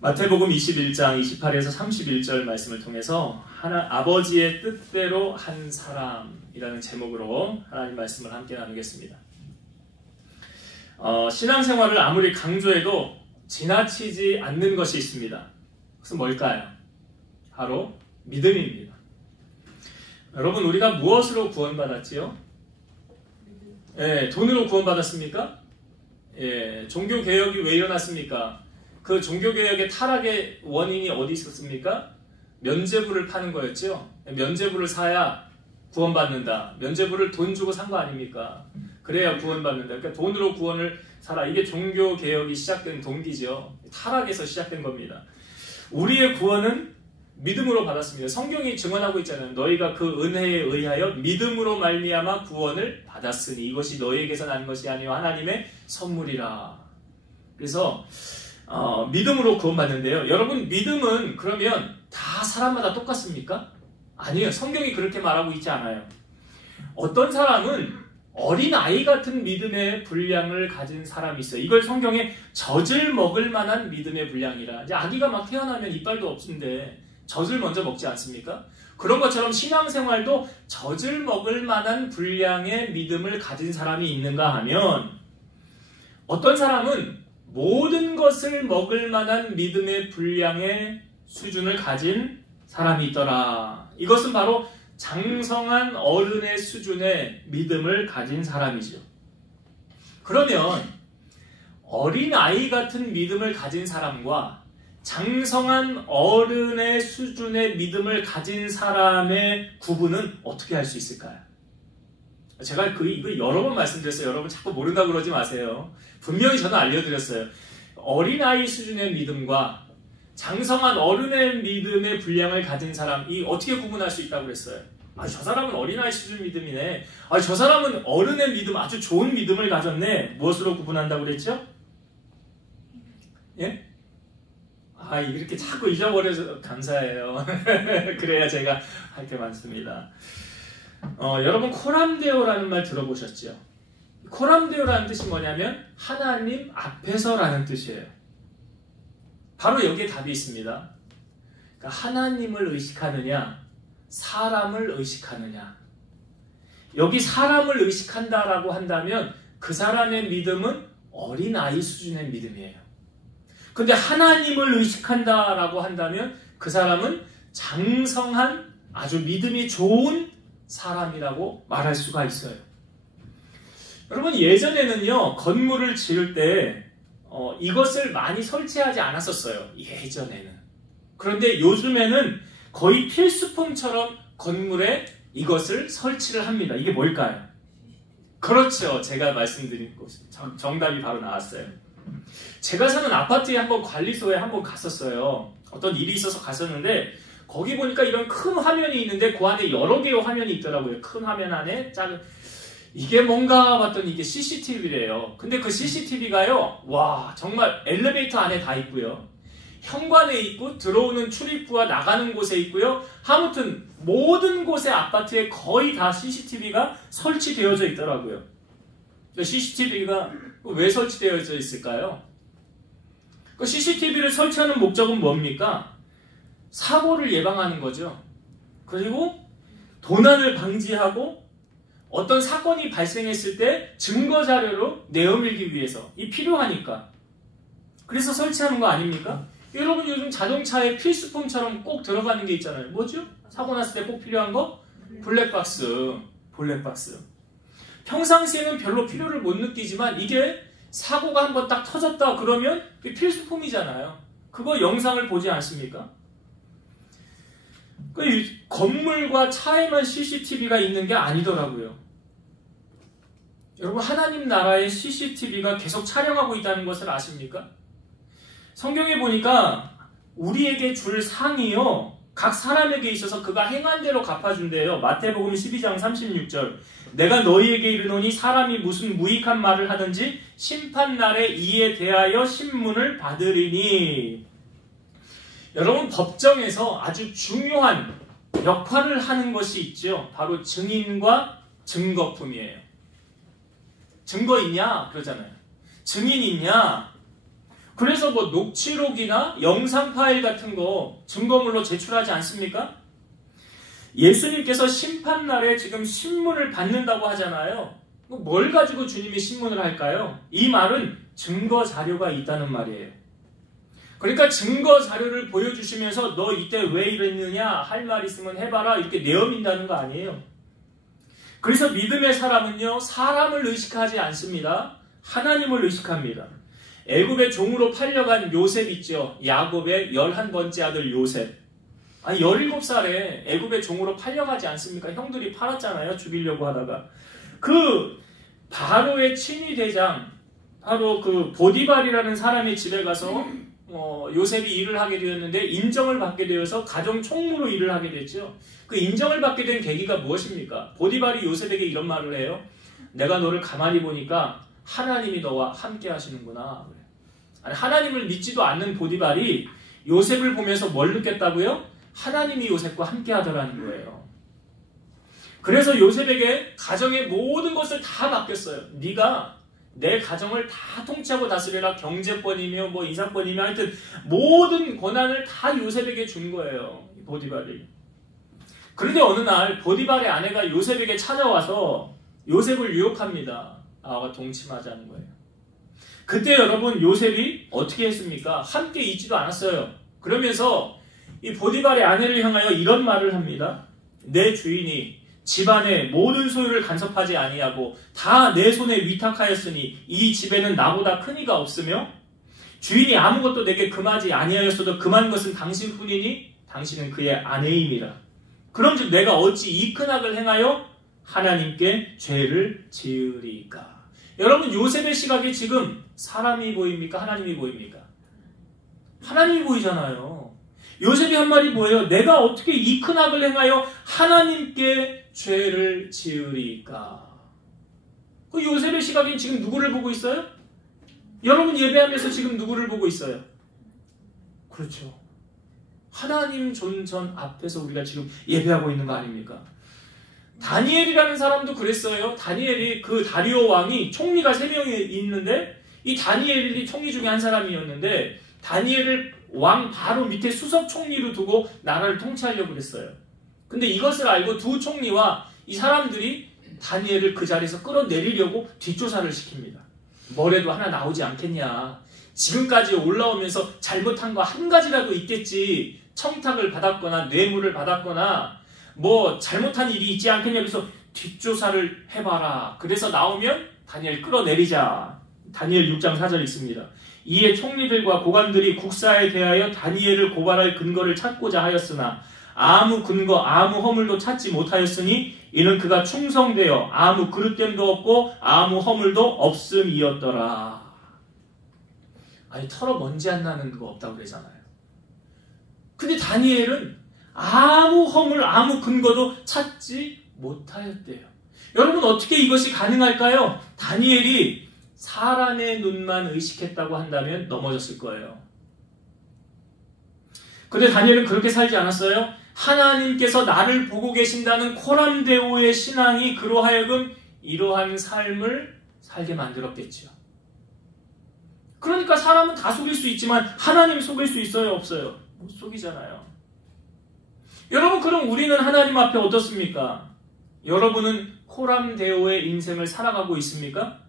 마태복음 21장 28에서 31절 말씀을 통해서 아버지의 뜻대로 한 사람이라는 제목으로 하나님 말씀을 함께 나누겠습니다. 신앙생활을 아무리 강조해도 지나치지 않는 것이 있습니다. 그것은 뭘까요? 바로 믿음입니다. 여러분, 우리가 무엇으로 구원받았지요? 돈으로 구원받았습니까? 종교개혁이 왜 일어났습니까? 그 종교개혁의 타락의 원인이 어디 있었습니까? 면죄부를 파는 거였죠. 면죄부를 사야 구원받는다. 면죄부를 돈 주고 산 거 아닙니까? 그래야 구원받는다. 그러니까 돈으로 구원을 사라. 이게 종교개혁이 시작된 동기죠. 타락에서 시작된 겁니다. 우리의 구원은 믿음으로 받았습니다. 성경이 증언하고 있잖아요. 너희가 그 은혜에 의하여 믿음으로 말미암아 구원을 받았으니 이것이 너희에게서 난 것이 아니요 하나님의 선물이라. 그래서 믿음으로 구원받는데요. 여러분, 믿음은 그러면 다 사람마다 똑같습니까? 아니에요. 성경이 그렇게 말하고 있지 않아요. 어떤 사람은 어린아이 같은 믿음의 분량을 가진 사람이 있어요. 이걸 성경에 젖을 먹을 만한 믿음의 분량이라. 이제 아기가 막 태어나면 이빨도 없는데 젖을 먼저 먹지 않습니까? 그런 것처럼 신앙생활도 젖을 먹을 만한 분량의 믿음을 가진 사람이 있는가 하면, 어떤 사람은 모든 것을 먹을 만한 믿음의 분량의 수준을 가진 사람이 있더라. 이것은 바로 장성한 어른의 수준의 믿음을 가진 사람이죠. 그러면 어린아이 같은 믿음을 가진 사람과 장성한 어른의 수준의 믿음을 가진 사람의 구분은 어떻게 할 수 있을까요? 제가 이거 여러 번 말씀드렸어요. 여러분 자꾸 모른다고 그러지 마세요. 분명히 저는 알려드렸어요. 어린아이 수준의 믿음과 장성한 어른의 믿음의 분량을 가진 사람이 어떻게 구분할 수 있다고 그랬어요? 저 사람은 어린아이 수준 믿음이네. 저 사람은 어른의 믿음, 아주 좋은 믿음을 가졌네. 무엇으로 구분한다고 그랬죠? 예? 이렇게 자꾸 잊어버려서 감사해요. 그래야 제가 할 게 많습니다. 여러분, 코람데오라는 말 들어보셨죠? 코람데오라는 뜻이 뭐냐면 하나님 앞에서라는 뜻이에요. 바로 여기에 답이 있습니다. 그러니까 하나님을 의식하느냐, 사람을 의식하느냐. 여기 사람을 의식한다라고 한다면 그 사람의 믿음은 어린아이 수준의 믿음이에요. 근데 하나님을 의식한다라고 한다면 그 사람은 장성한 아주 믿음이 좋은 사람이라고 말할 수가 있어요. 여러분, 예전에는요, 건물을 지을 때 이것을 많이 설치하지 않았었어요. 예전에는. 그런데 요즘에는 거의 필수품처럼 건물에 이것을 설치를 합니다. 이게 뭘까요? 그렇죠. 제가 말씀드린 것, 정답이 바로 나왔어요. 제가 사는 아파트에 한번 관리소에 한번 갔었어요. 어떤 일이 있어서 갔었는데 거기 보니까 이런 큰 화면이 있는데 그 안에 여러 개의 화면이 있더라고요. 큰 화면 안에 작은, 이게 뭔가 봤더니 이게 CCTV래요. 근데 그 CCTV가요, 와, 정말 엘리베이터 안에 다 있고요. 현관에 있고 들어오는 출입구와 나가는 곳에 있고요. 아무튼 모든 곳의 아파트에 거의 다 CCTV가 설치되어져 있더라고요. CCTV가 왜 설치되어져 있을까요? 그 CCTV를 설치하는 목적은 뭡니까? 사고를 예방하는 거죠. 그리고 도난을 방지하고 어떤 사건이 발생했을 때 증거 자료로 내어밀기 위해서 필요하니까. 그래서 설치하는 거 아닙니까? 여러분, 요즘 자동차에 필수품처럼 꼭 들어가는 게 있잖아요. 뭐죠? 사고 났을 때 꼭 필요한 거? 블랙박스. 블랙박스. 평상시에는 별로 필요를 못 느끼지만 이게 사고가 한번 딱 터졌다 그러면 필수품이잖아요. 그거 영상을 보지 않습니까? 건물과 차에만 CCTV가 있는 게 아니더라고요. 여러분, 하나님 나라의 CCTV가 계속 촬영하고 있다는 것을 아십니까? 성경에 보니까 우리에게 줄 상이요, 각 사람에게 있어서 그가 행한 대로 갚아준대요. 마태복음 12장 36절. 내가 너희에게 이르노니 사람이 무슨 무익한 말을 하든지 심판날에 이에 대하여 신문을 받으리니. 여러분, 법정에서 아주 중요한 역할을 하는 것이 있죠. 바로 증인과 증거품이에요. 증거 있냐? 그러잖아요. 증인 있냐? 그래서 뭐 녹취록이나 영상 파일 같은 거 증거물로 제출하지 않습니까? 예수님께서 심판날에 지금 신문을 받는다고 하잖아요. 뭘 가지고 주님이 신문을 할까요? 이 말은 증거 자료가 있다는 말이에요. 그러니까 증거 자료를 보여주시면서 너 이때 왜 이랬느냐 할 말 있으면 해봐라 이렇게 내어민다는 거 아니에요. 그래서 믿음의 사람은요, 사람을 의식하지 않습니다. 하나님을 의식합니다. 애굽의 종으로 팔려간 요셉 있죠. 야곱의 11번째 아들 요셉. 17살에 애굽의 종으로 팔려가지 않습니까? 형들이 팔았잖아요. 죽이려고 하다가. 그 바로의 친위 대장, 바로 그 보디발이라는 사람의 집에 가서 요셉이 일을 하게 되었는데 인정을 받게 되어서 가정 총무로 일을 하게 됐죠. 그 인정을 받게 된 계기가 무엇입니까? 보디발이 요셉에게 이런 말을 해요. 내가 너를 가만히 보니까 하나님이 너와 함께 하시는구나. 아니, 하나님을 믿지도 않는 보디발이 요셉을 보면서 뭘 느꼈다고요? 하나님이 요셉과 함께 하더라는 거예요. 그래서 요셉에게 가정의 모든 것을 다 맡겼어요. 네가 내 가정을 다 통치하고 다스려라. 경제권이며 뭐 인사권이며 하여튼 모든 권한을 다 요셉에게 준 거예요. 보디발이. 그런데 어느 날 보디발의 아내가 요셉에게 찾아와서 요셉을 유혹합니다. 나와 동침하자는 거예요. 그때 여러분 요셉이 어떻게 했습니까? 함께 있지도 않았어요. 그러면서 이 보디발의 아내를 향하여 이런 말을 합니다. 내 주인이 집안의 모든 소유를 간섭하지 아니하고 다 내 손에 위탁하였으니 이 집에는 나보다 큰 이가 없으며 주인이 아무것도 내게 금하지 아니하였어도 금한 것은 당신뿐이니 당신은 그의 아내임이라. 그런즉 내가 어찌 이 큰 악을 행하여 하나님께 죄를 지으리까. 여러분 요셉의 시각이 지금 사람이 보입니까? 하나님이 보입니까? 하나님이 보이잖아요. 요셉이 한 말이 뭐예요? 내가 어떻게 이 큰 악을 행하여 하나님께 죄를 지으리까? 그 요셉의 시각이 지금 누구를 보고 있어요? 여러분 예배하면서 지금 누구를 보고 있어요? 그렇죠. 하나님 존전 앞에서 우리가 지금 예배하고 있는 거 아닙니까? 다니엘이라는 사람도 그랬어요. 다니엘이 그 다리오 왕이 총리가 3명이 있는데 이 다니엘이 총리 중에 한 사람이었는데 다니엘을 왕 바로 밑에 수석 총리로 두고 나라를 통치하려고 그랬어요. 근데 이것을 알고 두 총리와 이 사람들이 다니엘을 그 자리에서 끌어내리려고 뒷조사를 시킵니다. 뭐래도 하나 나오지 않겠냐. 지금까지 올라오면서 잘못한 거 한 가지라도 있겠지. 청탁을 받았거나 뇌물을 받았거나 뭐 잘못한 일이 있지 않겠냐. 그래서 뒷조사를 해봐라. 그래서 나오면 다니엘 끌어내리자. 다니엘 6장 4절 있습니다. 이에 총리들과 고관들이 국사에 대하여 다니엘을 고발할 근거를 찾고자 하였으나 아무 근거 아무 허물도 찾지 못하였으니 이는 그가 충성되어 아무 그릇됨도 없고 아무 허물도 없음이었더라. 아니 털어 먼지 안 나는 거 없다고 그러잖아요. 근데 다니엘은 아무 허물 아무 근거도 찾지 못하였대요. 여러분 어떻게 이것이 가능할까요? 다니엘이 사람의 눈만 의식했다고 한다면 넘어졌을 거예요. 근데 다니엘은 그렇게 살지 않았어요. 하나님께서 나를 보고 계신다는 코람데오의 신앙이 그로 하여금 이러한 삶을 살게 만들었겠죠. 그러니까 사람은 다 속일 수 있지만 하나님 속일 수 있어요? 없어요? 못 속이잖아요. 여러분 그럼 우리는 하나님 앞에 어떻습니까? 여러분은 코람데오의 인생을 살아가고 있습니까?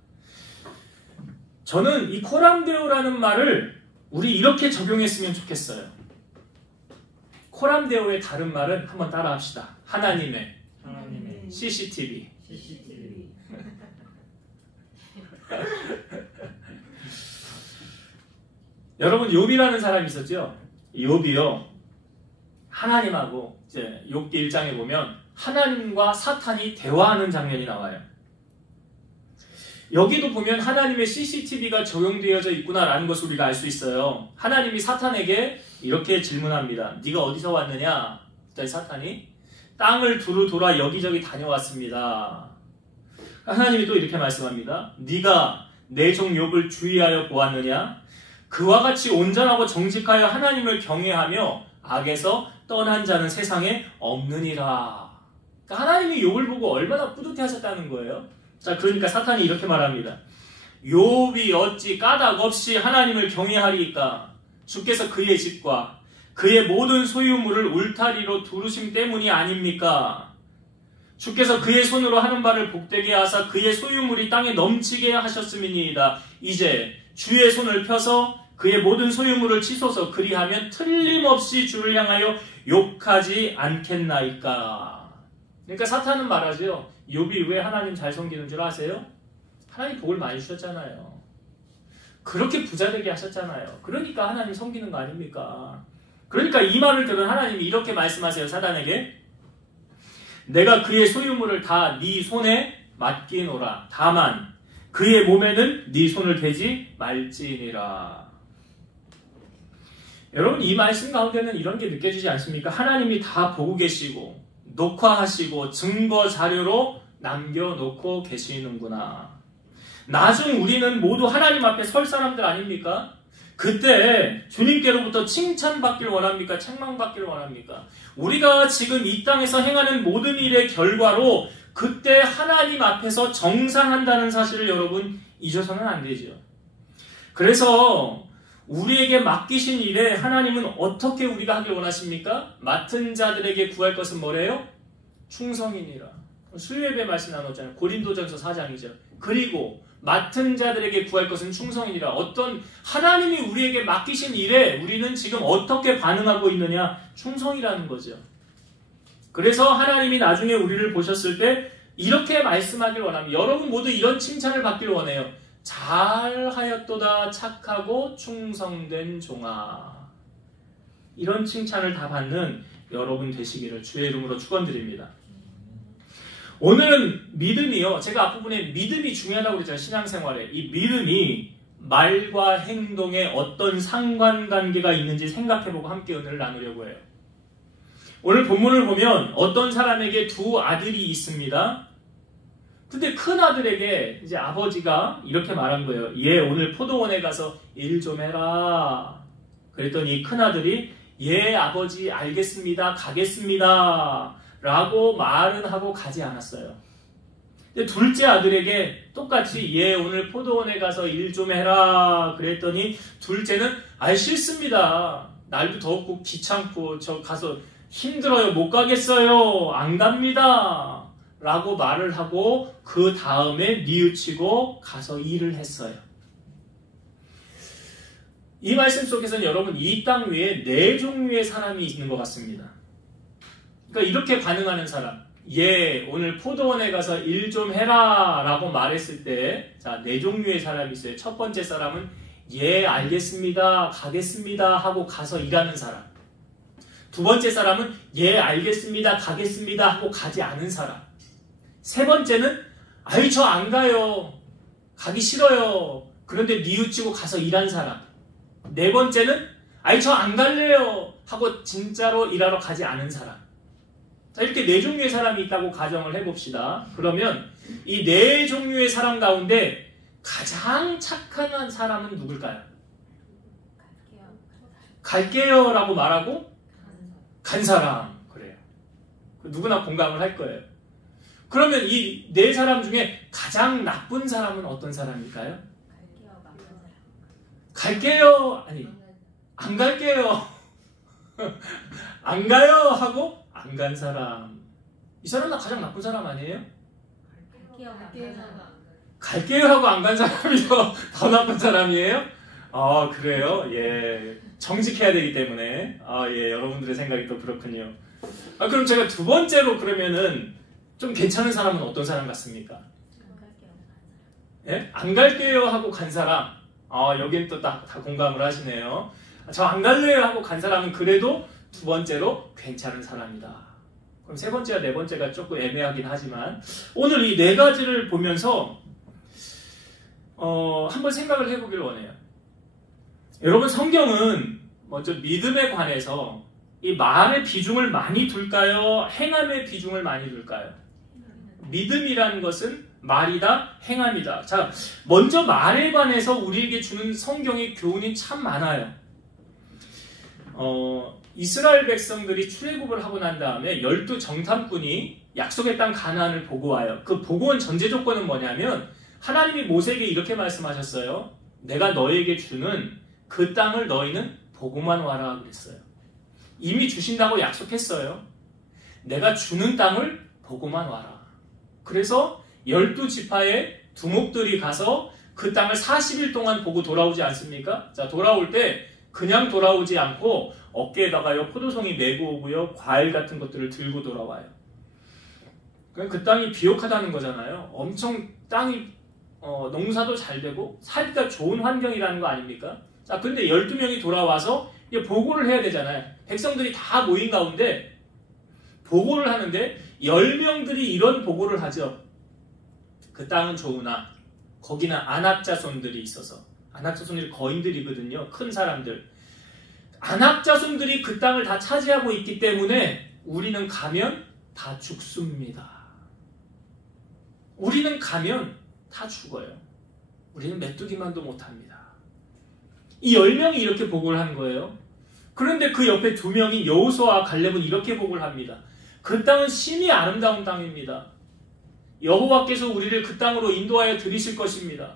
저는 이 코람데오라는 말을 우리 이렇게 적용했으면 좋겠어요. 코람데오의 다른 말은 한번 따라 합시다. 하나님의 CCTV. 여러분 욥이라는 사람이 있었죠? 욥이요. 하나님하고 이제 욥기 1장에 보면 하나님과 사탄이 대화하는 장면이 나와요. 여기도 보면 하나님의 CCTV가 적용되어져 있구나라는 것을 우리가 알 수 있어요. 하나님이 사탄에게 이렇게 질문합니다. 네가 어디서 왔느냐? 사탄이 땅을 두루 돌아 여기저기 다녀왔습니다. 하나님이 또 이렇게 말씀합니다. 네가 내 종 욥을 주의하여 보았느냐? 그와 같이 온전하고 정직하여 하나님을 경외하며 악에서 떠난 자는 세상에 없느니라. 그러니까 하나님이 욥을 보고 얼마나 뿌듯해 하셨다는 거예요. 자, 그러니까 사탄이 이렇게 말합니다. 욥이 어찌 까닭 없이 하나님을 경외하리이까? 주께서 그의 집과 그의 모든 소유물을 울타리로 두르심 때문이 아닙니까? 주께서 그의 손으로 하는 바를 복되게 하사 그의 소유물이 땅에 넘치게 하셨음이니이다. 이제 주의 손을 펴서 그의 모든 소유물을 치소서. 그리하면 틀림없이 주를 향하여 욕하지 않겠나이까? 그러니까 사탄은 말하죠. 욥이 왜 하나님 잘 섬기는 줄 아세요? 하나님 복을 많이 주셨잖아요. 그렇게 부자되게 하셨잖아요. 그러니까 하나님 섬기는 거 아닙니까? 그러니까 이 말을 들은 하나님이 이렇게 말씀하세요. 사단에게. 내가 그의 소유물을 다 네 손에 맡기노라. 다만 그의 몸에는 네 손을 대지 말지니라. 여러분, 이 말씀 가운데는 이런 게 느껴지지 않습니까? 하나님이 다 보고 계시고 녹화하시고 증거 자료로 남겨놓고 계시는구나. 나중 우리는 모두 하나님 앞에 설 사람들 아닙니까? 그때 주님께로부터 칭찬받길 원합니까? 책망받길 원합니까? 우리가 지금 이 땅에서 행하는 모든 일의 결과로 그때 하나님 앞에서 정산한다는 사실을 여러분 잊어서는 안 되죠. 그래서 우리에게 맡기신 일에 하나님은 어떻게 우리가 하길 원하십니까? 맡은 자들에게 구할 것은 뭐래요? 충성이니라. 수요예배 말씀 나눴잖아요. 고린도전서 4장이죠. 그리고 맡은 자들에게 구할 것은 충성이니라. 어떤 하나님이 우리에게 맡기신 일에 우리는 지금 어떻게 반응하고 있느냐? 충성이라는 거죠. 그래서 하나님이 나중에 우리를 보셨을 때 이렇게 말씀하길 원합니다. 여러분 모두 이런 칭찬을 받기를 원해요. 잘하였도다 착하고 충성된 종아. 이런 칭찬을 다 받는 여러분 되시기를 주의 이름으로 축원드립니다. 오늘은 믿음이요. 제가 앞부분에 믿음이 중요하다고 그랬잖아요. 신앙생활에. 이 믿음이 말과 행동에 어떤 상관관계가 있는지 생각해보고 함께 은혜를 나누려고 해요. 오늘 본문을 보면 어떤 사람에게 두 아들이 있습니다. 근데 큰 아들에게 이제 아버지가 이렇게 말한 거예요. 얘 오늘 포도원에 가서 일 좀 해라. 그랬더니 큰 아들이 예 아버지 알겠습니다. 가겠습니다. 라고 말은 하고 가지 않았어요. 근데 둘째 아들에게 똑같이 얘 오늘 포도원에 가서 일 좀 해라. 그랬더니 둘째는 싫습니다. 날도 덥고 귀찮고 저 가서 힘들어요. 못 가겠어요. 안 갑니다. 라고 말을 하고 그 다음에 뉘우치고 가서 일을 했어요. 이 말씀 속에서는 여러분 이 땅 위에 네 종류의 사람이 있는 것 같습니다. 그러니까 이렇게 반응하는 사람, 예 오늘 포도원에 가서 일 좀 해라 라고 말했을 때 자, 네 종류의 사람이 있어요. 첫 번째 사람은 예 알겠습니다 가겠습니다 하고 가서 일하는 사람. 두 번째 사람은 예 알겠습니다 가겠습니다 하고 가지 않은 사람. 세 번째는 저 안 가요. 가기 싫어요. 그런데 뉘우치고 가서 일한 사람. 네 번째는 저 안 갈래요. 하고 진짜로 일하러 가지 않은 사람. 자, 이렇게 네 종류의 사람이 있다고 가정을 해봅시다. 그러면 이 네 종류의 사람 가운데 가장 착한 사람은 누굴까요? 갈게요 라고 말하고 간 사람. 그래요. 누구나 공감을 할 거예요. 그러면 이 네 사람 중에 가장 나쁜 사람은 어떤 사람일까요? 갈게요. 아니, 안 갈게요. 안 가요 하고 안 간 사람. 이 사람은 가장 나쁜 사람 아니에요? 갈게요 하고 안 간 사람이 더 나쁜 사람이에요? 그래요? 예. 정직해야 되기 때문에. 예. 여러분들의 생각이 또 그렇군요. 그럼 제가 두 번째로 그러면은 좀 괜찮은 사람은 어떤 사람 같습니까? 예? 안 갈게요 하고 간 사람. 여긴 또 다 공감을 하시네요. 저 안 갈래요 하고 간 사람은 그래도 두 번째로 괜찮은 사람이다. 그럼 세 번째와 네 번째가 조금 애매하긴 하지만 오늘 이 네 가지를 보면서 한번 생각을 해보길 원해요. 여러분 성경은 먼저 믿음에 관해서 이 말의 비중을 많이 둘까요? 행함의 비중을 많이 둘까요? 믿음이라는 것은 말이다, 행함이다. 자, 먼저 말에 관해서 우리에게 주는 성경의 교훈이 참 많아요. 이스라엘 백성들이 출애굽을 하고 난 다음에 12 정탐꾼이 약속의 땅 가나안을 보고 와요. 그 보고 온 전제 조건은 뭐냐면 하나님이 모세에게 이렇게 말씀하셨어요. 내가 너에게 주는 그 땅을 너희는 보고만 와라 그랬어요. 이미 주신다고 약속했어요. 내가 주는 땅을 보고만 와라. 그래서 12지파의 두목들이 가서 그 땅을 40일 동안 보고 돌아오지 않습니까? 자, 돌아올 때 그냥 돌아오지 않고 어깨에다가요 포도송이 메고 오고요 과일 같은 것들을 들고 돌아와요. 그 땅이 비옥하다는 거잖아요. 엄청 땅이 농사도 잘 되고 살기가 좋은 환경이라는 거 아닙니까? 자, 근데 12명이 돌아와서 이제 보고를 해야 되잖아요. 백성들이 다 모인 가운데 보고를 하는데 10명들이 이런 보고를 하죠. 그 땅은 좋으나 거기는 아낙 자손들이 있어서, 아낙 자손들이 거인들이거든요. 큰 사람들. 아낙 자손들이 그 땅을 다 차지하고 있기 때문에 우리는 가면 다 죽습니다. 우리는 가면 다 죽어요. 우리는 메뚜기만도 못합니다. 이 10명이 이렇게 보고를 한 거예요. 그런데 그 옆에 2명이 여호수아와 갈렙은 이렇게 보고를 합니다. 그 땅은 심히 아름다운 땅입니다. 여호와께서 우리를 그 땅으로 인도하여 들이실 것입니다.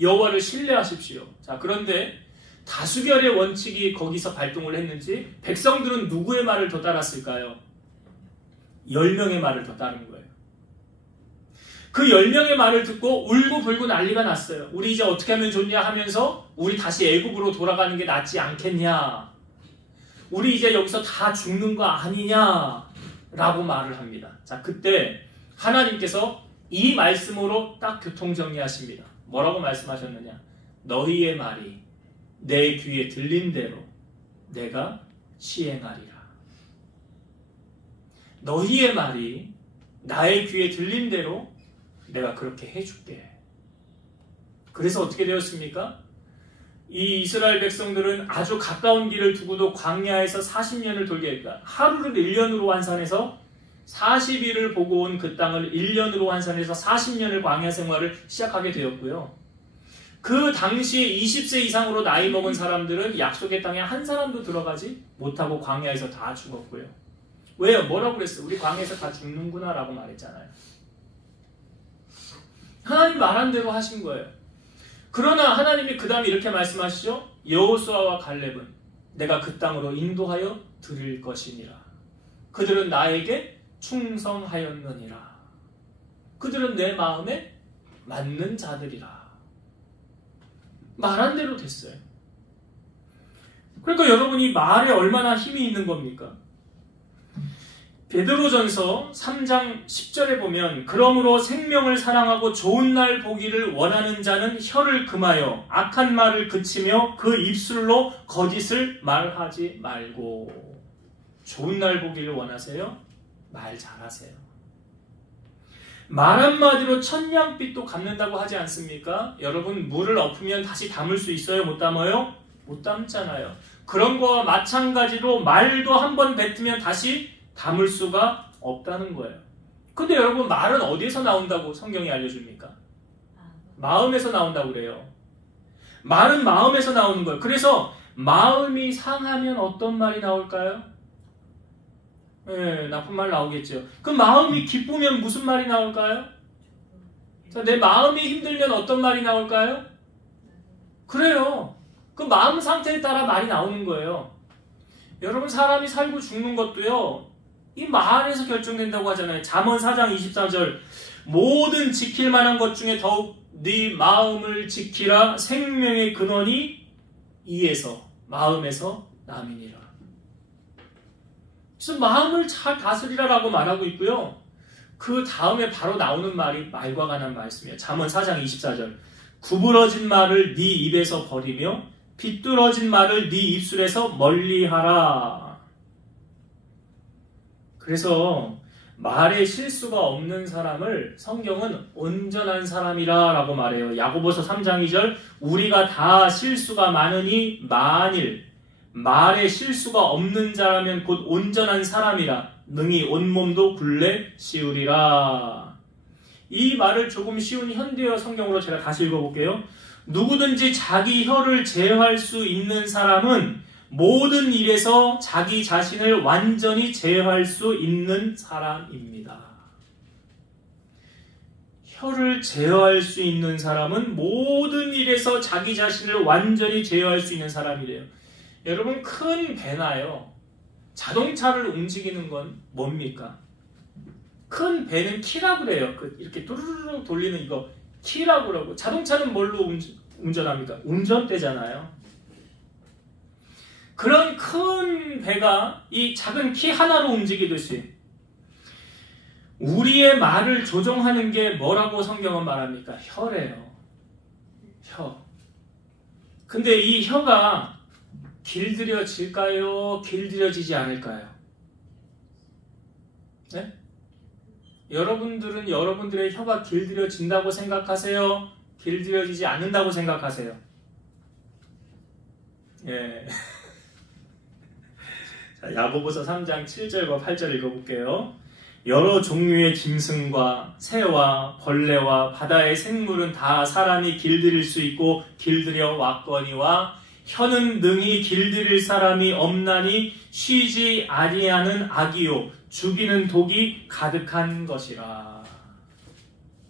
여호와를 신뢰하십시오. 자, 그런데 다수결의 원칙이 거기서 발동을 했는지 백성들은 누구의 말을 더 따랐을까요? 10명의 말을 더 따른 거예요. 그 10명의 말을 듣고 울고불고 난리가 났어요. 우리 이제 어떻게 하면 좋냐 하면서 우리 다시 애굽으로 돌아가는 게 낫지 않겠냐. 우리 이제 여기서 다 죽는 거 아니냐 라고 말을 합니다. 자, 그때 하나님께서 이 말씀으로 딱 교통정리하십니다. 뭐라고 말씀하셨느냐? 너희의 말이 내 귀에 들린 대로 내가 시행하리라. 너희의 말이 나의 귀에 들린 대로 내가 그렇게 해줄게. 그래서 어떻게 되었습니까? 이 이스라엘 백성들은 아주 가까운 길을 두고도 광야에서 40년을 돌게 했다. 하루를 1년으로 환산해서 40일을 보고 온 그 땅을 1년으로 환산해서 40년을 광야 생활을 시작하게 되었고요. 그 당시에 20세 이상으로 나이 먹은 사람들은 약속의 땅에 한 사람도 들어가지 못하고 광야에서 다 죽었고요. 왜요? 뭐라고 그랬어요? 우리 광야에서 다 죽는구나 라고 말했잖아요. 하나님 말한 대로 하신 거예요. 그러나 하나님이 그 다음에 이렇게 말씀하시죠. 여호수아와 갈렙은 내가 그 땅으로 인도하여 드릴 것이니라. 그들은 나에게 충성하였느니라. 그들은 내 마음에 맞는 자들이라. 말한 대로 됐어요. 그러니까 여러분이 말에 얼마나 힘이 있는 겁니까? 베드로전서 3장 10절에 보면 그러므로 생명을 사랑하고 좋은 날 보기를 원하는 자는 혀를 금하여 악한 말을 그치며 그 입술로 거짓을 말하지 말고. 좋은 날 보기를 원하세요? 말 잘하세요. 말 한마디로 천냥빚도 갚는다고 하지 않습니까? 여러분, 물을 엎으면 다시 담을 수 있어요? 못 담아요? 못 담잖아요. 그런 거와 마찬가지로 말도 한번 뱉으면 다시 담을 수가 없다는 거예요. 근데 여러분, 말은 어디에서 나온다고 성경이 알려줍니까? 마음에서 나온다고 그래요. 말은 마음에서 나오는 거예요. 그래서 마음이 상하면 어떤 말이 나올까요? 네, 나쁜 말 나오겠죠. 그 마음이 기쁘면 무슨 말이 나올까요? 자, 내 마음이 힘들면 어떤 말이 나올까요? 그래요. 그 마음 상태에 따라 말이 나오는 거예요. 여러분, 사람이 살고 죽는 것도요, 이 말에서 결정된다고 하잖아요. 잠언 4장 24절 모든 지킬 만한 것 중에 더욱 네 마음을 지키라. 생명의 근원이 이에서, 마음에서 남이니라. 그래서 마음을 잘 다스리라라고 말하고 있고요. 그 다음에 바로 나오는 말이 말과 관한 말씀이에요. 잠언 4장 24절 구부러진 말을 네 입에서 버리며 비뚤어진 말을 네 입술에서 멀리하라. 그래서 말에 실수가 없는 사람을 성경은 온전한 사람이라 라고 말해요. 야고보서 3장 2절 우리가 다 실수가 많으니 만일 말에 실수가 없는 자라면 곧 온전한 사람이라 능히 온몸도 굴레 씌우리라. 이 말을 조금 쉬운 현대어 성경으로 제가 다시 읽어볼게요. 누구든지 자기 혀를 제어할 수 있는 사람은 모든 일에서 자기 자신을 완전히 제어할 수 있는 사람입니다. 혀를 제어할 수 있는 사람은 모든 일에서 자기 자신을 완전히 제어할 수 있는 사람이래요. 여러분, 큰 배나요, 자동차를 움직이는 건 뭡니까? 큰 배는 키라고 그래요. 이렇게 두루루루 돌리는 이거 키라고 그러고, 자동차는 뭘로 운전합니까? 운전대잖아요. 그런 큰 배가 이 작은 키 하나로 움직이듯이 우리의 말을 조종하는 게 뭐라고 성경은 말합니까? 혀래요. 혀. 근데 이 혀가 길들여질까요? 길들여지지 않을까요? 네? 여러분들은 여러분들의 혀가 길들여진다고 생각하세요? 길들여지지 않는다고 생각하세요? 예. 자, 야고보서 3장 7절과 8절 읽어볼게요. 여러 종류의 짐승과 새와 벌레와 바다의 생물은 다 사람이 길들일 수 있고 길들여 왔거니와 혀는 능히 길들일 사람이 없나니 쉬지 아니하는 악이요 죽이는 독이 가득한 것이라.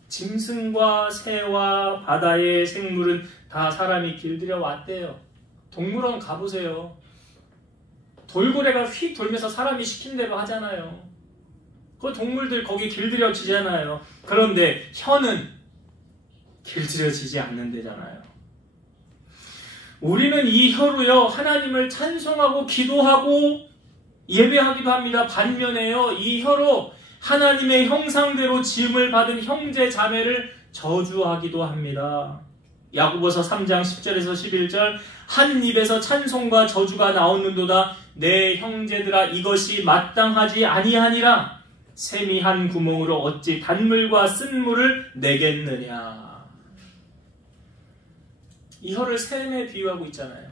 짐승과 새와 바다의 생물은 다 사람이 길들여 왔대요. 동물원 가보세요. 돌고래가 휙 돌면서 사람이 시킨 대로 하잖아요. 그 동물들 거기 길들여지잖아요. 그런데 혀는 길들여지지 않는 데잖아요. 우리는 이 혀로요, 하나님을 찬송하고 기도하고 예배하기도 합니다. 반면에요, 이 혀로 하나님의 형상대로 지음을 받은 형제 자매를 저주하기도 합니다. 야고보서 3장 10절에서 11절, 한 입에서 찬송과 저주가 나오는도다. 내 형제들아, 이것이 마땅하지 아니하니라. 샘이 한 구멍으로 어찌 단물과 쓴물을 내겠느냐. 이 혀를 샘에 비유하고 있잖아요.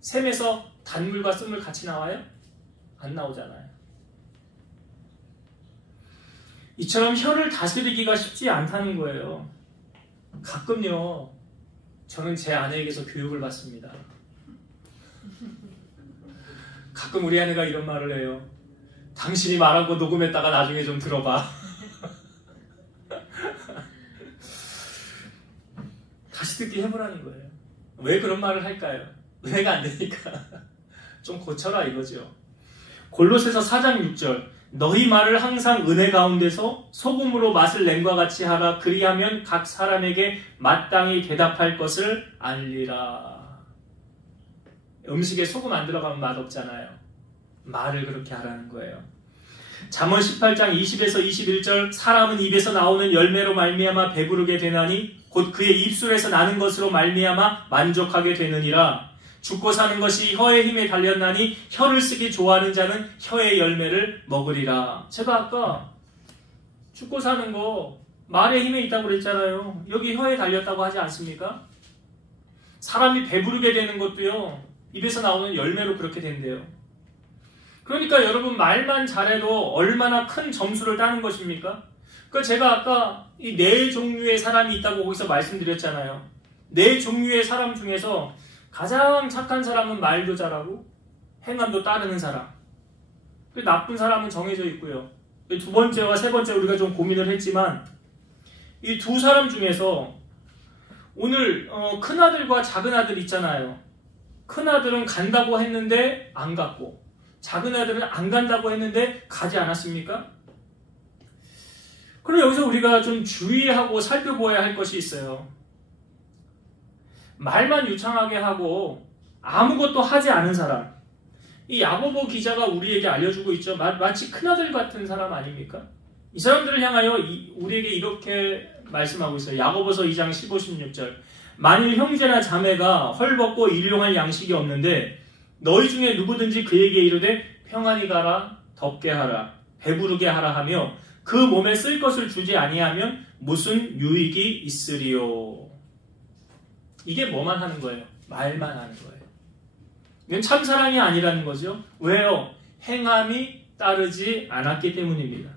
샘에서 단물과 쓴물 같이 나와요? 안 나오잖아요. 이처럼 혀를 다스리기가 쉽지 않다는 거예요. 가끔요, 저는 제 아내에게서 교육을 받습니다. 가끔 우리 아내가 이런 말을 해요. 당신이 말한 거 녹음했다가 나중에 좀 들어봐. 다시 듣기 해보라는 거예요. 왜 그런 말을 할까요? 은혜가 안 되니까. 좀 고쳐라 이거죠. 골로새서 4장 6절, 너희 말을 항상 은혜 가운데서 소금으로 맛을 낸과 같이 하라. 그리하면 각 사람에게 마땅히 대답할 것을 알리라. 음식에 소금 안 들어가면 맛없잖아요. 말을 그렇게 하라는 거예요. 잠언 18장 20에서 21절, 사람은 입에서 나오는 열매로 말미암아 배부르게 되나니 곧 그의 입술에서 나는 것으로 말미암아 만족하게 되느니라. 죽고 사는 것이 혀의 힘에 달렸나니 혀를 쓰기 좋아하는 자는 혀의 열매를 먹으리라. 제가 아까 죽고 사는 거 말의 힘에 있다고 그랬잖아요. 여기 혀에 달렸다고 하지 않습니까? 사람이 배부르게 되는 것도요, 입에서 나오는 열매로 그렇게 된대요. 그러니까 여러분, 말만 잘해도 얼마나 큰 점수를 따는 것입니까? 그 제가 아까 이 네 종류의 사람이 있다고 거기서 말씀드렸잖아요. 네 종류의 사람 중에서 가장 착한 사람은 말도 잘하고 행함도 따르는 사람. 그 나쁜 사람은 정해져 있고요. 두 번째와 세 번째 우리가 좀 고민을 했지만, 이 두 사람 중에서 오늘 큰아들과 작은아들 있잖아요. 큰아들은 간다고 했는데 안 갔고, 작은아들은 안 간다고 했는데 가지 않았습니까? 그럼 여기서 우리가 좀 주의하고 살펴보아야 할 것이 있어요. 말만 유창하게 하고 아무것도 하지 않은 사람. 이 야고보 기자가 우리에게 알려주고 있죠. 마치 큰아들 같은 사람 아닙니까? 이 사람들을 향하여 우리에게 이렇게 말씀하고 있어요. 야고보서 2장 15, 16절. 만일 형제나 자매가 헐벗고 일용할 양식이 없는데 너희 중에 누구든지 그에게 이르되 평안히 가라, 덥게 하라, 배부르게 하라 하며 그 몸에 쓸 것을 주지 아니하면 무슨 유익이 있으리요. 이게 뭐만 하는 거예요? 말만 하는 거예요. 이건 참사랑이 아니라는 거죠. 왜요? 행함이 따르지 않았기 때문입니다.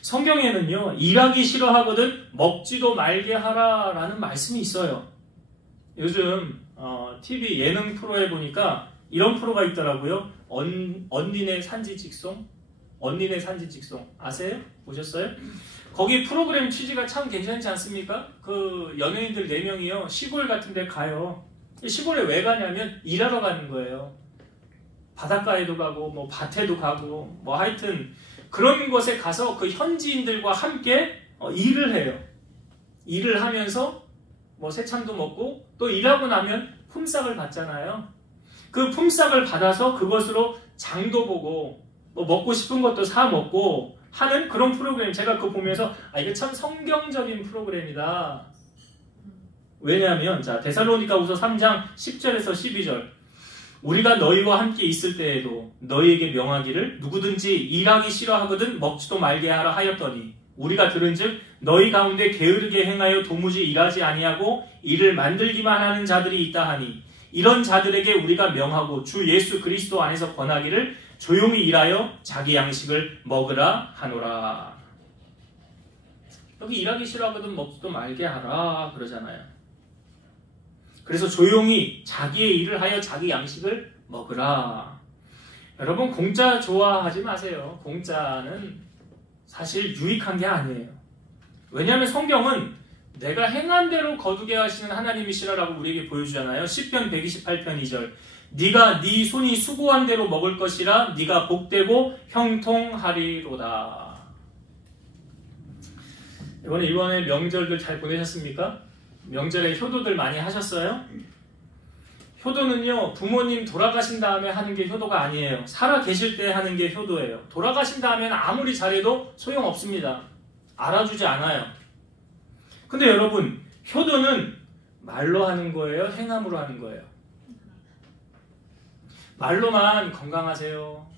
성경에는요, 일하기 싫어하거든 먹지도 말게 하라라는 말씀이 있어요. 요즘 TV 예능 프로에 보니까 이런 프로가 있더라고요. 언니네 산지 직송? 언니네 산지 직송 아세요? 보셨어요? 거기 프로그램 취지가 참 괜찮지 않습니까? 그 연예인들 4명이요 시골 같은 데 가요. 시골에 왜 가냐면 일하러 가는 거예요. 바닷가에도 가고 뭐 밭에도 가고 뭐 하여튼 그런 곳에 가서 그 현지인들과 함께 일을 해요. 일을 하면서 뭐 새참도 먹고 또 일하고 나면 품삯을 받잖아요. 그 품삯을 받아서 그것으로 장도 보고 뭐 먹고 싶은 것도 사 먹고 하는 그런 프로그램. 제가 그거 보면서 이게 참 성경적인 프로그램이다. 왜냐하면 자 데살로니가후서 3장 10절에서 12절 우리가 너희와 함께 있을 때에도 너희에게 명하기를 누구든지 일하기 싫어하거든 먹지도 말게 하라 하였더니 우리가 들은즉 너희 가운데 게으르게 행하여 도무지 일하지 아니하고 일을 만들기만 하는 자들이 있다 하니 이런 자들에게 우리가 명하고 주 예수 그리스도 안에서 권하기를 조용히 일하여 자기 양식을 먹으라 하노라. 여기 일하기 싫어하거든 먹지도 말게 하라 그러잖아요. 그래서 조용히 자기의 일을 하여 자기 양식을 먹으라. 여러분 공짜 좋아하지 마세요. 공짜는 사실 유익한 게 아니에요. 왜냐하면 성경은 내가 행한 대로 거두게 하시는 하나님이시라라고 우리에게 보여주잖아요. 시편 128편 2절 네가 네 손이 수고한 대로 먹을 것이라 네가 복되고 형통하리로다. 이번에 명절들 잘 보내셨습니까? 명절에 효도들 많이 하셨어요? 효도는요 부모님 돌아가신 다음에 하는 게 효도가 아니에요. 살아 계실 때 하는 게 효도예요. 돌아가신 다음에는 아무리 잘해도 소용없습니다. 알아주지 않아요. 근데 여러분 효도는 말로 하는 거예요? 행함으로 하는 거예요? 말로만 건강하세요,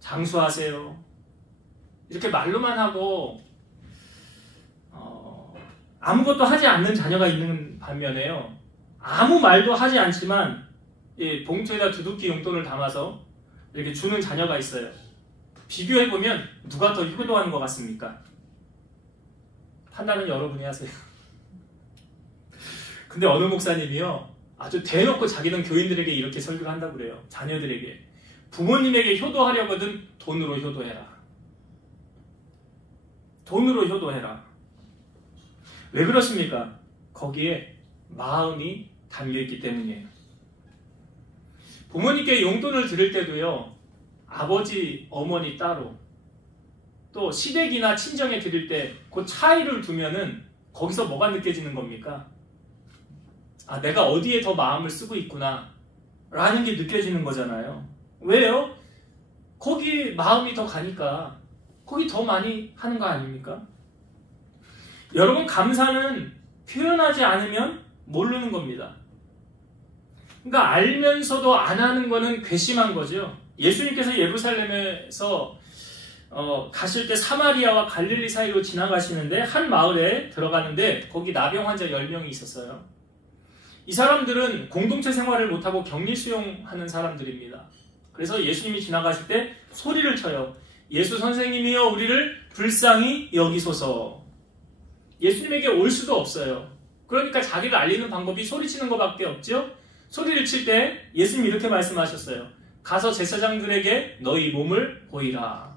장수하세요 이렇게 말로만 하고 아무것도 하지 않는 자녀가 있는 반면에요 아무 말도 하지 않지만 봉투에다 두둑히 용돈을 담아서 이렇게 주는 자녀가 있어요. 비교해보면 누가 더 효도하는 것 같습니까? 판단은 여러분이 하세요. 근데 어느 목사님이요 아주 대놓고 자기는 교인들에게 이렇게 설교를 한다고 그래요. 자녀들에게 부모님에게 효도하려거든 돈으로 효도해라. 돈으로 효도해라. 왜 그렇습니까? 거기에 마음이 담겨있기 때문이에요. 부모님께 용돈을 드릴 때도요 아버지, 어머니 따로 또 시댁이나 친정에 드릴 때 그 차이를 두면은 거기서 뭐가 느껴지는 겁니까? 내가 어디에 더 마음을 쓰고 있구나 라는 게 느껴지는 거잖아요. 왜요? 거기 마음이 더 가니까 거기 더 많이 하는 거 아닙니까? 여러분 감사는 표현하지 않으면 모르는 겁니다. 그러니까 알면서도 안 하는 거는 괘씸한 거죠. 예수님께서 예루살렘에서 가실 때 사마리아와 갈릴리 사이로 지나가시는데 한 마을에 들어가는데 거기 나병 환자 10명이 있었어요. 이 사람들은 공동체 생활을 못하고 격리 수용하는 사람들입니다. 그래서 예수님이 지나가실 때 소리를 쳐요. 예수 선생님이여 우리를 불쌍히 여기소서. 예수님에게 올 수도 없어요. 그러니까 자기를 알리는 방법이 소리치는 것밖에 없죠. 소리를 칠 때 예수님이 이렇게 말씀하셨어요. 가서 제사장들에게 너희 몸을 보이라.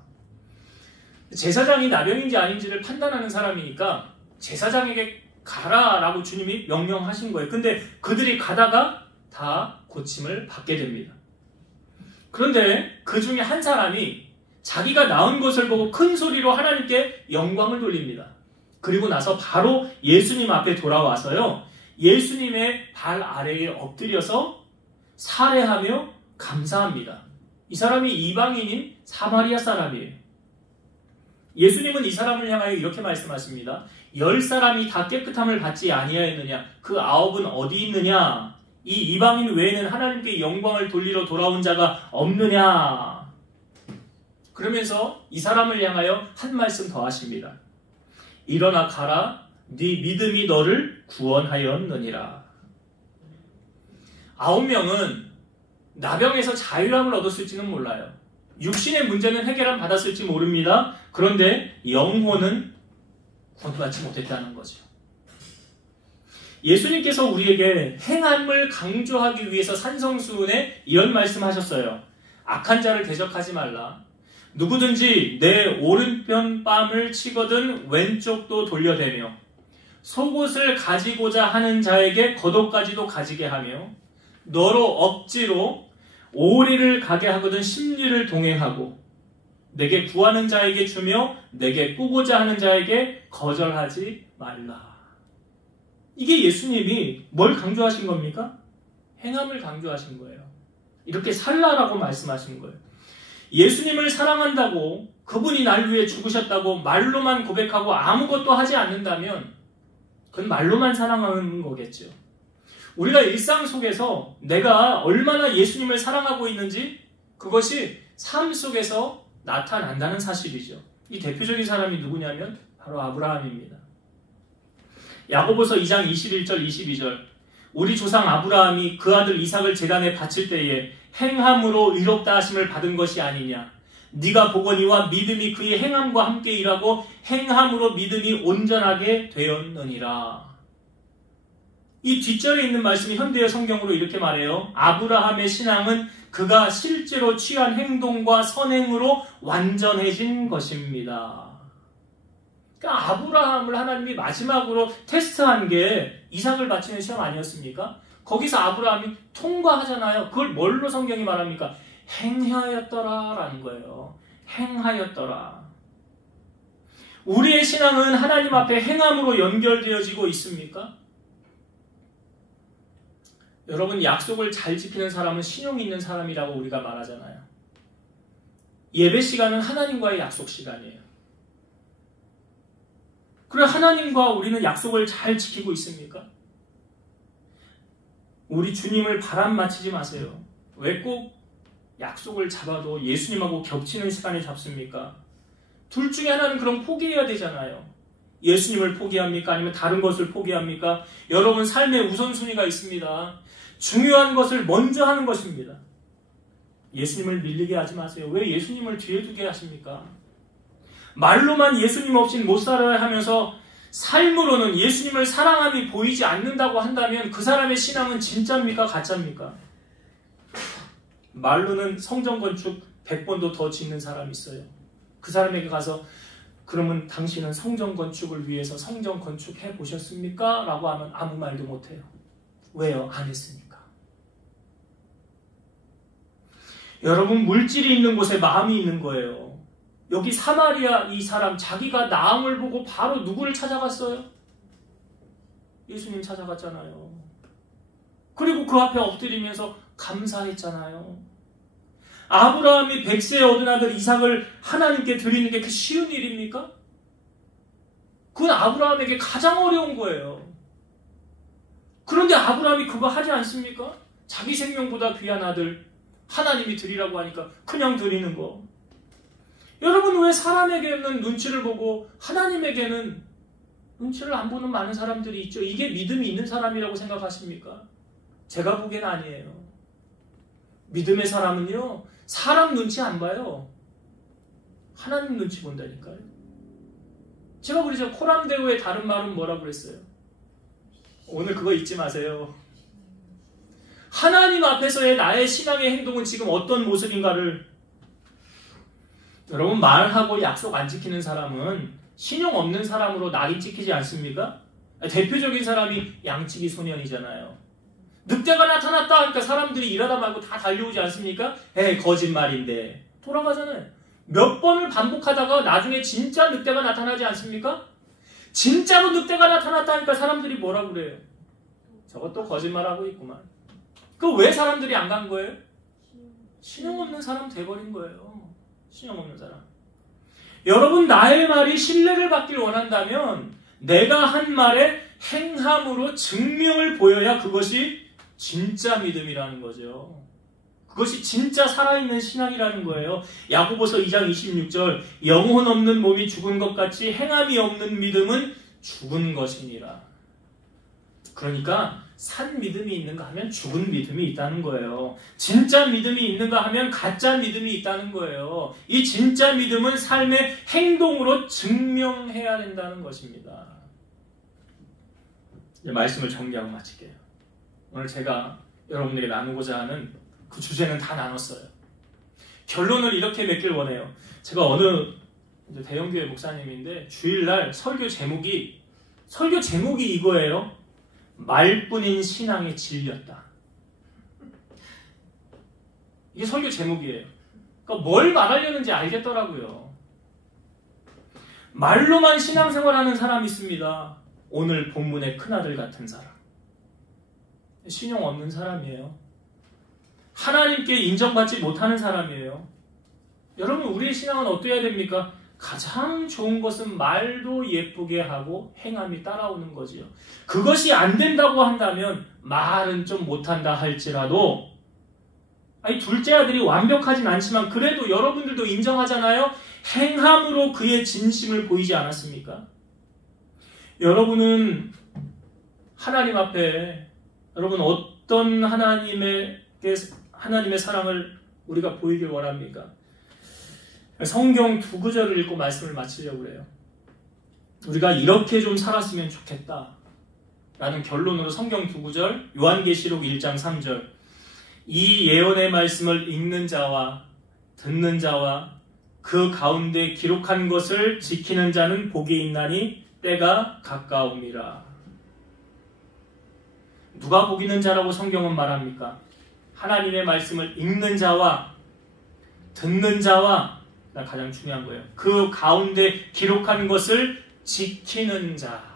제사장이 나병인지 아닌지를 판단하는 사람이니까 제사장에게 가라라고 주님이 명령하신 거예요. 근데 그들이 가다가 다 고침을 받게 됩니다. 그런데 그 중에 한 사람이 자기가 나은 것을 보고 큰 소리로 하나님께 영광을 돌립니다. 그리고 나서 바로 예수님 앞에 돌아와서요. 예수님의 발 아래에 엎드려서 살해하며 감사합니다. 이 사람이 이방인인 사마리아 사람이에요. 예수님은 이 사람을 향하여 이렇게 말씀하십니다. 10사람이 다 깨끗함을 받지 아니하였느냐? 그 9은 어디 있느냐? 이 이방인 외에는 하나님께 영광을 돌리러 돌아온 자가 없느냐? 그러면서 이 사람을 향하여 한 말씀 더 하십니다. 일어나 가라. 네 믿음이 너를 구원하였느니라. 9명은 나병에서 자유함을 얻었을지는 몰라요. 육신의 문제는 해결함 받았을지 모릅니다. 그런데 영혼은 구원받지 못했다는 거죠. 예수님께서 우리에게 행함을 강조하기 위해서 산성수훈에 이런 말씀하셨어요. 악한 자를 대적하지 말라. 누구든지 내 오른편 뺨을 치거든 왼쪽도 돌려대며 속옷을 가지고자 하는 자에게 겉옷까지도 가지게 하며 너로 억지로 오리를 가게 하거든 십리를 동행하고 내게 구하는 자에게 주며 내게 꾸고자 하는 자에게 거절하지 말라. 이게 예수님이 뭘 강조하신 겁니까? 행함을 강조하신 거예요. 이렇게 살라라고 말씀하신 거예요. 예수님을 사랑한다고 그분이 날 위해 죽으셨다고 말로만 고백하고 아무것도 하지 않는다면 그건 말로만 사랑하는 거겠죠. 우리가 일상 속에서 내가 얼마나 예수님을 사랑하고 있는지 그것이 삶 속에서 나타난다는 사실이죠. 이 대표적인 사람이 누구냐면 바로 아브라함입니다. 야고보서 2장 21절 22절 우리 조상 아브라함이 그 아들 이삭을 제단에 바칠 때에 행함으로 의롭다 하심을 받은 것이 아니냐. 네가 보거니와 믿음이 그의 행함과 함께 일하고 행함으로 믿음이 온전하게 되었느니라. 이 뒷절에 있는 말씀이 현대의 성경으로 이렇게 말해요. 아브라함의 신앙은 그가 실제로 취한 행동과 선행으로 완전해진 것입니다. 그러니까 아브라함을 하나님이 마지막으로 테스트한 게 이삭을 바치는 시험 아니었습니까? 거기서 아브라함이 통과하잖아요. 그걸 뭘로 성경이 말합니까? 행하였더라라는 거예요. 행하였더라. 우리의 신앙은 하나님 앞에 행함으로 연결되어지고 있습니까? 여러분, 약속을 잘 지키는 사람은 신용이 있는 사람이라고 우리가 말하잖아요. 예배 시간은 하나님과의 약속 시간이에요. 그래, 하나님과 우리는 약속을 잘 지키고 있습니까? 우리 주님을 바람 맞히지 마세요. 왜 꼭 약속을 잡아도 예수님하고 겹치는 시간을 잡습니까? 둘 중에 하나는 그럼 포기해야 되잖아요. 예수님을 포기합니까? 아니면 다른 것을 포기합니까? 여러분, 삶의 우선순위가 있습니다. 중요한 것을 먼저 하는 것입니다. 예수님을 밀리게 하지 마세요. 왜 예수님을 뒤에 두게 하십니까? 말로만 예수님 없이는 못 살아야 하면서 삶으로는 예수님을 사랑함이 보이지 않는다고 한다면 그 사람의 신앙은 진짜입니까? 가짜입니까? 말로는 성전 건축 100번도 더 짓는 사람이 있어요. 그 사람에게 가서 그러면 당신은 성전 건축을 위해서 성전 건축해 보셨습니까? 라고 하면 아무 말도 못해요. 왜요? 안 했으니까. 여러분, 물질이 있는 곳에 마음이 있는 거예요. 여기 사마리아 이 사람 자기가 나음을 보고 바로 누구를 찾아갔어요? 예수님 찾아갔잖아요. 그리고 그 앞에 엎드리면서 감사했잖아요. 아브라함이 100세에 얻은 아들 이삭을 하나님께 드리는 게 그 쉬운 일입니까? 그건 아브라함에게 가장 어려운 거예요. 그런데 아브라함이 그거 하지 않습니까? 자기 생명보다 귀한 아들 하나님이 드리라고 하니까 그냥 드리는 거. 여러분, 왜 사람에게는 눈치를 보고 하나님에게는 눈치를 안 보는 많은 사람들이 있죠? 이게 믿음이 있는 사람이라고 생각하십니까? 제가 보기엔 아니에요. 믿음의 사람은요, 사람 눈치 안 봐요. 하나님 눈치 본다니까요. 제가 그러죠. 코람데오의 다른 말은 뭐라고 그랬어요? 오늘 그거 잊지 마세요. 하나님 앞에서의 나의 신앙의 행동은 지금 어떤 모습인가를. 여러분, 말하고 약속 안 지키는 사람은 신용 없는 사람으로 낙인 찍히지 않습니까? 대표적인 사람이 양치기 소년이잖아요. 늑대가 나타났다 하니까 사람들이 일하다 말고 다 달려오지 않습니까? 에이, 거짓말인데. 돌아가잖아요. 몇 번을 반복하다가 나중에 진짜 늑대가 나타나지 않습니까? 진짜로 늑대가 나타났다 하니까 사람들이 뭐라 그래요? 저것도 거짓말하고 있구만. 그 왜 사람들이 안 간 거예요? 신용 없는 사람 돼버린 거예요. 신용 없는 사람. 여러분, 나의 말이 신뢰를 받길 원한다면 내가 한 말에 행함으로 증명을 보여야 그것이 진짜 믿음이라는 거죠. 그것이 진짜 살아있는 신앙이라는 거예요. 야고보서 2장 26절 영혼 없는 몸이 죽은 것 같이 행함이 없는 믿음은 죽은 것이니라. 그러니까 산 믿음이 있는가 하면 죽은 믿음이 있다는 거예요. 진짜 믿음이 있는가 하면 가짜 믿음이 있다는 거예요. 이 진짜 믿음은 삶의 행동으로 증명해야 된다는 것입니다. 이제 말씀을 정리하고 마칠게요. 오늘 제가 여러분에게 나누고자 하는 그 주제는 다 나눴어요. 결론을 이렇게 맺길 원해요. 제가 어느 대형교회 목사님인데 주일날 설교 제목이 이거예요. 말뿐인 신앙에 질렸다. 이게 설교 제목이에요. 그러니까 뭘 말하려는지 알겠더라고요. 말로만 신앙생활하는 사람이 있습니다. 오늘 본문의 큰아들 같은 사람. 신용 없는 사람이에요. 하나님께 인정받지 못하는 사람이에요. 여러분, 우리의 신앙은 어떠해야 됩니까? 가장 좋은 것은 말도 예쁘게 하고 행함이 따라오는 거지요. 그것이 안 된다고 한다면 말은 좀 못한다 할지라도, 아니 둘째 아들이 완벽하진 않지만 그래도 여러분들도 인정하잖아요. 행함으로 그의 진심을 보이지 않았습니까? 여러분은 하나님 앞에 여러분 어떤 하나님의 사랑을 우리가 보이길 원합니까? 성경 두 구절을 읽고 말씀을 마치려고 해요. 우리가 이렇게 좀 살았으면 좋겠다 라는 결론으로 성경 두 구절, 요한계시록 1장 3절. 이 예언의 말씀을 읽는 자와 듣는 자와 그 가운데 기록한 것을 지키는 자는 복이 있나니 때가 가까움이라. 누가 복 있는 자라고 성경은 말합니까? 하나님의 말씀을 읽는 자와 듣는 자와, 가장 중요한 거예요. 그 가운데 기록한 것을 지키는 자.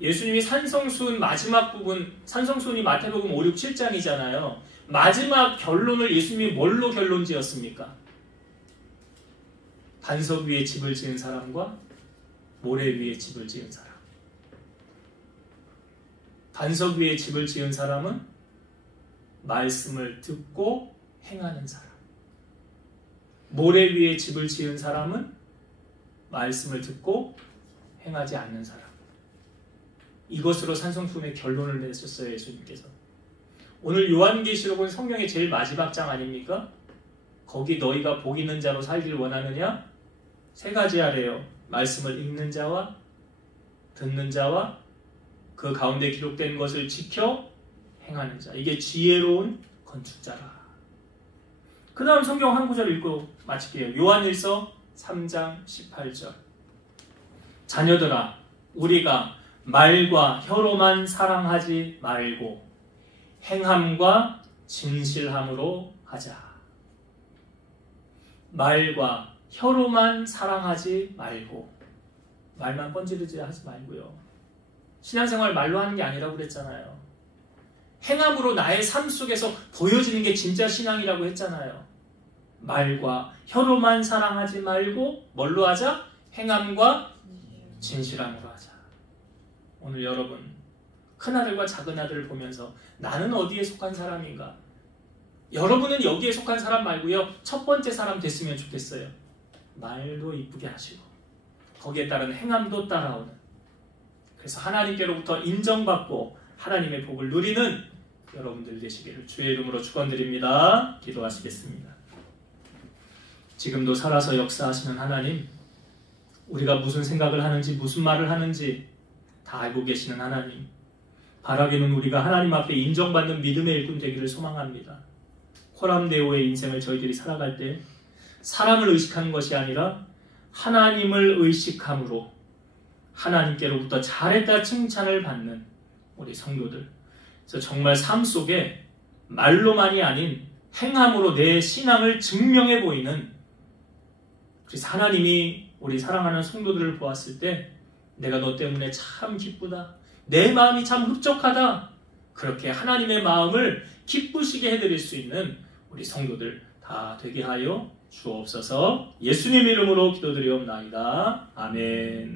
예수님이 산성수훈 마지막 부분, 산성수훈이 마태복음 5, 6, 7장이잖아요. 마지막 결론을 예수님이 뭘로 결론 지었습니까? 반석 위에 집을 지은 사람과 모래 위에 집을 지은 사람. 반석 위에 집을 지은 사람은 말씀을 듣고 행하는 사람. 모래 위에 집을 지은 사람은 말씀을 듣고 행하지 않는 사람. 이것으로 산성수훈의 결론을 내셨어요, 예수님께서. 오늘 요한계시록은 성경의 제일 마지막 장 아닙니까? 거기 너희가 복 있는 자로 살길 원하느냐? 세 가지 하래요. 말씀을 읽는 자와 듣는 자와 그 가운데 기록된 것을 지켜 행하는 자. 이게 지혜로운 건축자라. 그 다음 성경 한 구절 읽고 마칠게요. 요한일서 3장 18절. 자녀들아, 우리가 말과 혀로만 사랑하지 말고 행함과 진실함으로 하자. 말과 혀로만 사랑하지 말고, 말만 뻔지르지 하지 말고요. 신앙생활 말로 하는 게 아니라고 그랬잖아요. 행함으로 나의 삶 속에서 보여지는 게 진짜 신앙이라고 했잖아요. 말과 혀로만 사랑하지 말고 뭘로 하자? 행함과 진실함으로 하자. 오늘 여러분, 큰아들과 작은아들을 보면서 나는 어디에 속한 사람인가? 여러분은 여기에 속한 사람 말고요, 첫 번째 사람 됐으면 좋겠어요. 말도 이쁘게 하시고 거기에 따른 행함도 따라오는, 그래서 하나님께로부터 인정받고 하나님의 복을 누리는 여러분들 되시기를 주의 이름으로 축원드립니다. 기도하시겠습니다. 지금도 살아서 역사하시는 하나님, 우리가 무슨 생각을 하는지 무슨 말을 하는지 다 알고 계시는 하나님, 바라기는 우리가 하나님 앞에 인정받는 믿음의 일꾼 되기를 소망합니다. 코람데오의 인생을 저희들이 살아갈 때 사람을 의식하는 것이 아니라 하나님을 의식함으로 하나님께로부터 잘했다 칭찬을 받는 우리 성도들, 그래서 정말 삶 속에 말로만이 아닌 행함으로 내 신앙을 증명해 보이는, 그래서 하나님이 우리 사랑하는 성도들을 보았을 때 내가 너 때문에 참 기쁘다, 내 마음이 참 흡족하다, 그렇게 하나님의 마음을 기쁘시게 해드릴 수 있는 우리 성도들 다 되게 하여 주옵소서. 예수님 이름으로 기도드리옵나이다. 아멘.